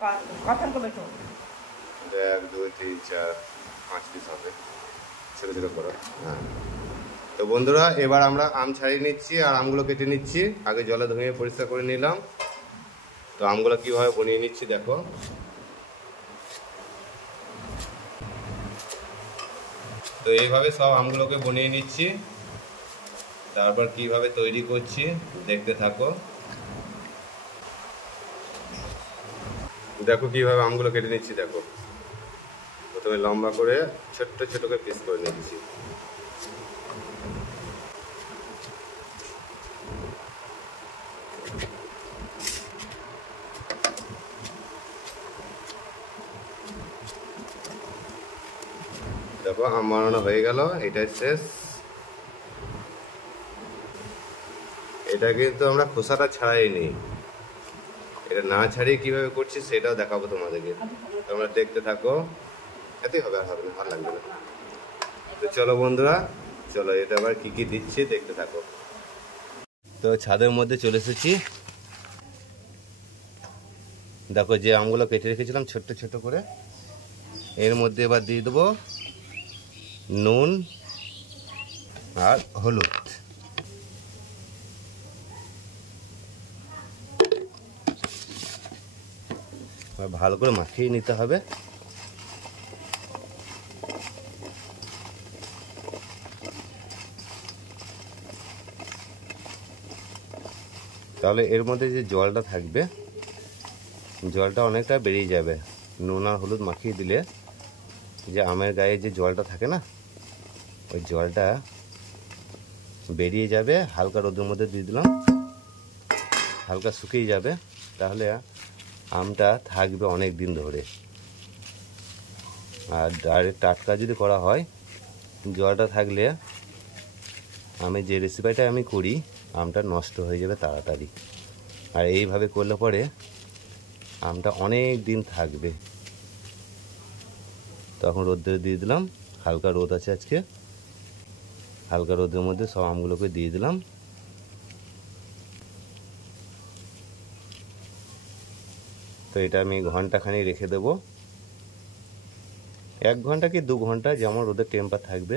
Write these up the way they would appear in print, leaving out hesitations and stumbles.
এক দুই তিন চার 5 পিস হবে, ছোটো ছোটো করে। হ্যাঁ, তো বন্ধুরা এবার আমরা আম ছাড়িয়ে নিচ্ছি আর আমগুলো কেটে নিচ্ছি। আগে জলে ধুয়ে পরিষ্কার করে নিলাম। তো আমগুলো কীভাবে বনিয়ে নিচ্ছি দেখো। তো এইভাবে সব আমগুলোকে বনিয়ে নিচ্ছি, তারপর কিভাবে তৈরি করছি দেখতে থাকো। দেখো কিভাবে আমগুলো কেটে নিচ্ছি দেখো। প্রথমে লম্বা করে ছোট্ট ছোট করে পিস করে নিচ্ছি। দেখো আম বানানো হয়ে গেল, এটাই শেষ। এটা কিন্তু আমরা খোসাটা ছাড়াই নিই, এটা না ছাড়িয়ে কিভাবে করছি সেটাও দেখাবো তোমাদেরকে। তোমরা দেখতে থাকো, এতেই হবে, আর হবে না, ভালো লাগবে না। তো চলো বন্ধুরা, চলো এটা আবার কি কি দিচ্ছি দেখতে থাকো। তো ছাদের মধ্যে চলে এসেছি। দেখো যে আমগুলো কেটে রেখেছিলাম ছোট্ট ছোট করে, এর মধ্যে এবার দিয়ে দেবো নুন আর হলুদ। ভালো করে মাখিয়ে নিতে হবে। তাহলে এর মধ্যে যে জলটা থাকবে, জলটা অনেকটা বেরিয়ে যাবে। নুন আর হলুদ মাখিয়ে দিলে যে আমের গায়ে যে জলটা থাকে না, ওই জলটা বেরিয়ে যাবে। হালকা রোদের মধ্যে দিয়ে দিলাম, হালকা শুকিয়ে যাবে, তাহলে আমটা থাকবে অনেক দিন ধরে। আর ডাইরেক্ট টাটকা যদি করা হয়, জলটা থাকলে আমি যে রেসিপিটা আমি করি, আমটা নষ্ট হয়ে যাবে তাড়াতাড়ি। আর এইভাবে করলে পরে আমটা অনেক দিন থাকবে। তখন রোদে দিয়ে দিলাম, হালকা রোদ আছে আজকে, হালকা রোদের মধ্যে সব আমগুলোকে দিয়ে দিলাম। তো এটা আমি ঘন্টাখানি রেখে দেব, 1 ঘন্টা কি 2 ঘন্টা, যেমন রোদের টেম্পার থাকবে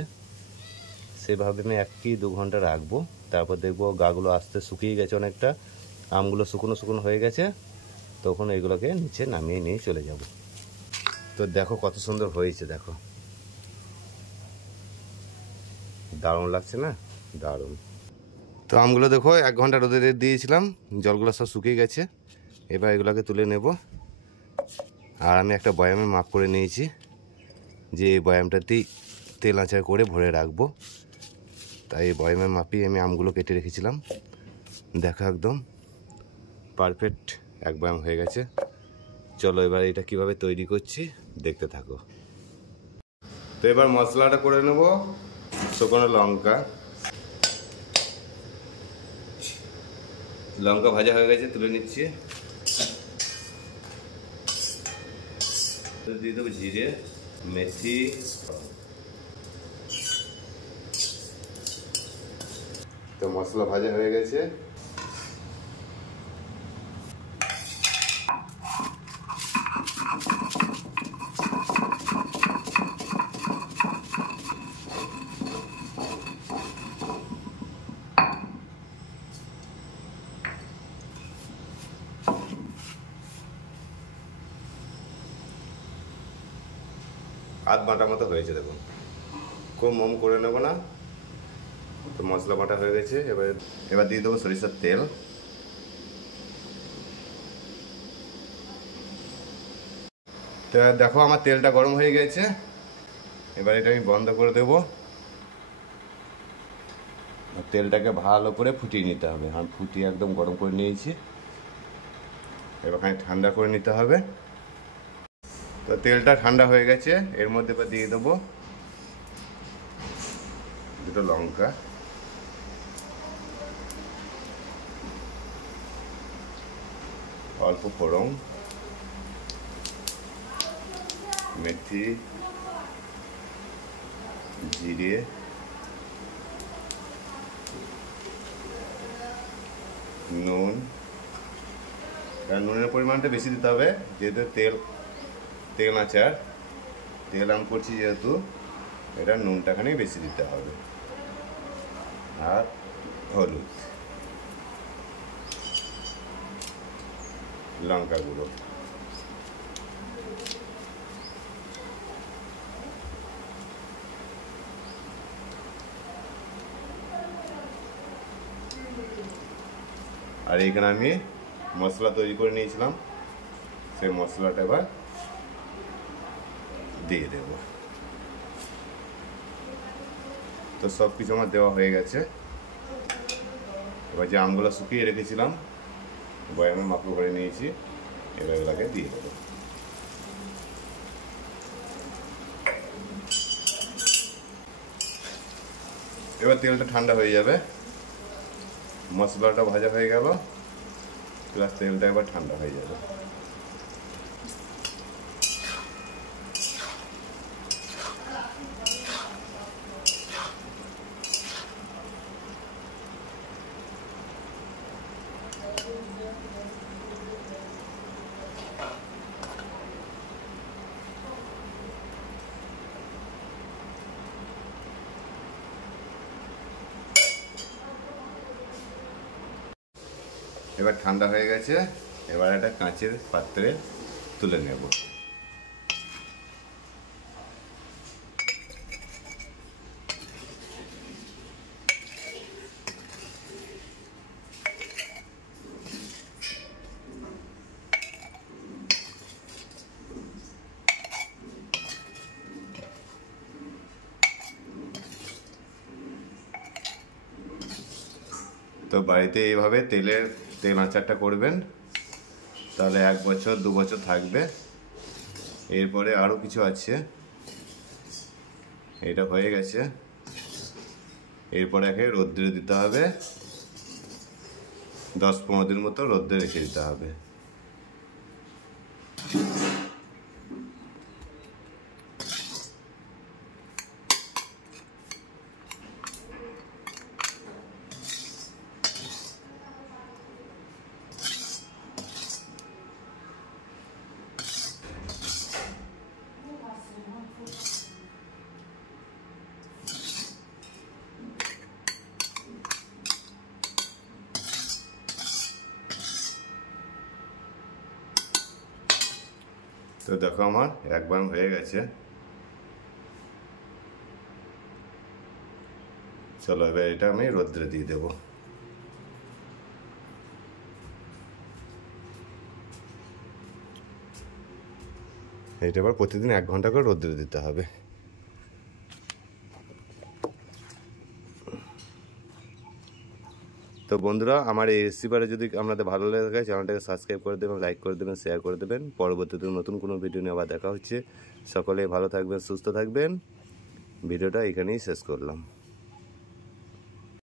সেভাবে আমি 1 কি 2 ঘন্টা রাখবো। তারপর দেখবো গাগুলো আস্তে শুকিয়ে গেছে, অনেকটা আমগুলো শুকনো শুকনো হয়ে গেছে, তখন এগুলোকে নিচে নামিয়ে নিয়ে চলে যাব। তো দেখো কত সুন্দর হয়েছে, দেখো দারুণ লাগছে না, দারুণ। তো আমগুলো দেখো 1 ঘন্টা রোদে দিয়েছিলাম, জলগুলো সব শুকিয়ে গেছে। এবার এগুলোকে তুলে নেব। আর আমি একটা বয়ামে মাপ করে নিয়েছি, যে এই বয়ামটাতেই তেল আচার করে ভরে রাখবো। তাই এই বয়ামের মাপেই আমি আমগুলো কেটে রেখেছিলাম। দেখো একদম পারফেক্ট এক বয়াম হয়ে গেছে। চলো এবার এটা কিভাবে তৈরি করছি দেখতে থাকো। তো এবার মশলাটা করে নেব। শুকনো লঙ্কা, লঙ্কা ভাজা হয়ে গেছে, তুলে নিচ্ছি। দিয়ে দেবো জিরে, মেথি, তো মশলা ভাজা হয়ে গেছে। আধ বাটা মতো হয়েছে, দেখুন খুব মোম করে নেবো না। তো মশলা বাটা হয়ে গেছে, এবার দিয়ে দেবো সরিষার তেল। তো দেখো আমার তেলটা গরম হয়ে গেছে, এবার এটা আমি বন্ধ করে দেবো। তেলটাকে ভালো করে ফুটিয়ে নিতে হবে। আমি ফুটিয়ে একদম গরম করে নিয়েছি, এবার ঠান্ডা করে নিতে হবে। তো তেলটা ঠান্ডা হয়ে গেছে, এর মধ্যে এবার দিয়ে দেবো 2টো লঙ্কা, অল্প ফোড়ন, মেথি, জিরে, নুন, আর নুনের পরিমাণটা বেশি দিতে হবে, যেহেতু তেল আচার, তেল আম করছি যেহেতু, এটা নুনটাখানি বেশি দিতে হবে। আর হলুদ, লঙ্কা গুঁড়ো, আর এইখানে আমি মশলা তৈরি করে নিয়েছিলাম, সেই মশলাটা এবার দিয়ে দেব। তো সব কিছু আমার দেওয়া হয়ে গেছে। এবার যে আমগুলো শুকিয়ে রেখেছিলাম বয়ামে মাপু করে নিয়েছি, এবার এগুলোকে দিয়ে দেবো। এবার তেলটা ঠান্ডা হয়ে যাবে, মশলাটা ভাজা হয়ে গেল, প্লাস তেলটা এবার ঠান্ডা হয়ে যাবে। এবার ঠান্ডা হয়ে গেছে, এবার একটা কাঁচের পাত্রে তুলে নেব। তো বাড়িতে এইভাবে তেল আচারটা করবেন, তাহলে 1 বছর 2 বছর থাকবে। এরপরে আরও কিছু আছে, এটা হয়ে গেছে। এরপরে একে রোদ্রে দিতে হবে, 10-15 দিন মতো রোদ্রে রেখে দিতে হবে। তো দেখো আমার এক বয়াম হয়ে গেছে। চলো এবার এটা আমি রোদ্রে দিয়ে দেবো। এটা আবার প্রতিদিন 1 ঘন্টা করে রোদ্রে দিতে হবে। তো বন্ধুরা, আমার এই রেসিপিটা যদি আপনাদের ভালো লাগে, চ্যানেলটাকে সাবস্ক্রাইব করে দেবেন, লাইক করে দেবেন, শেয়ার করে দেবেন। পরবর্তীতে নতুন কোনো ভিডিও নিয়ে আবার দেখা হচ্ছে। সকলে ভালো থাকবেন, সুস্থ থাকবেন। ভিডিওটা এখানেই শেষ করলাম।